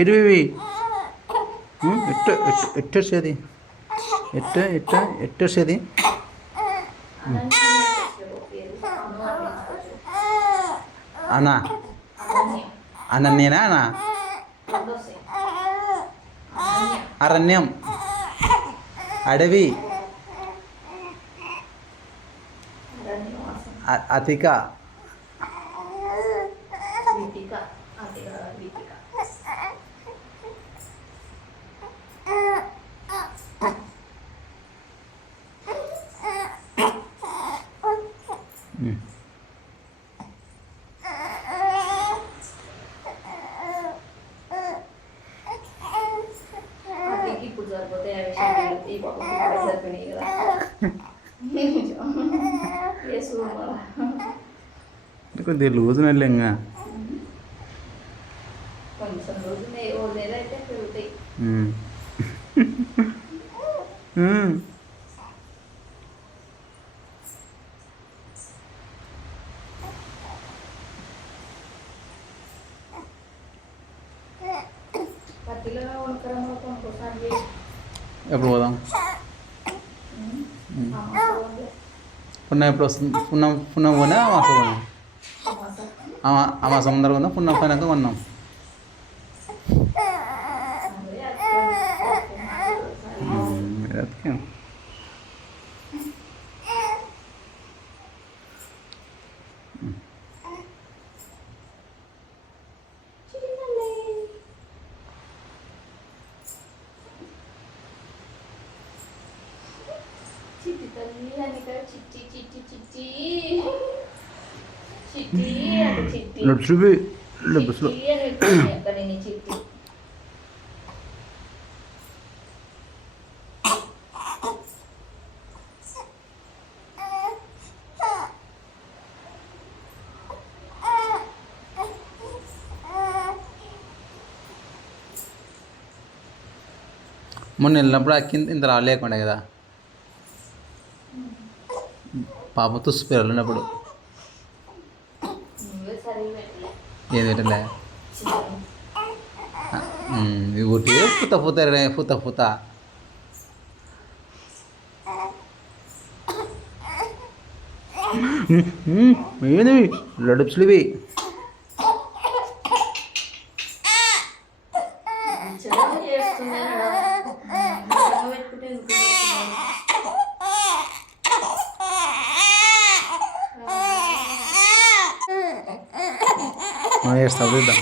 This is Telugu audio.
ఏడువి ఎట్టేసేది ఎట్టేసేది అన్నా అనన్యనా అన్నా అరణ్యం అడవి అతిక కొద్దిగా లూజ్ నల్లింగా కొంచెం రోజు ఓ నెల అయితే పెరుగుతాయి. పత్తిలో వనకరంలో కొనుక్కోసారి ఎప్పుడు పోదాం? పున్న ఎప్పుడు వస్తుంది? పున్న పోనా అమాస పోనా? అమాస ముందర కొందాం, పున్న పోయినాక కొన్నాం. చిట్టి తల్లి అని కదా చిట్టి చిట్టి చిట్టి చిట్టి అంటే చిట్టి లడ్సువి చిట్టి అని అక్కడ నేను చిట్టి మొన్న వెళ్ళినప్పుడు అక్కింది ఇంత రాలేకుండా కదా పాప తుసిపోయారు వెళ్ళినప్పుడు. ఏది పెట్టలే ఒకటి పూత పూత పూత ఏంది లడుపులువి వేస్తావు చూద్దాం.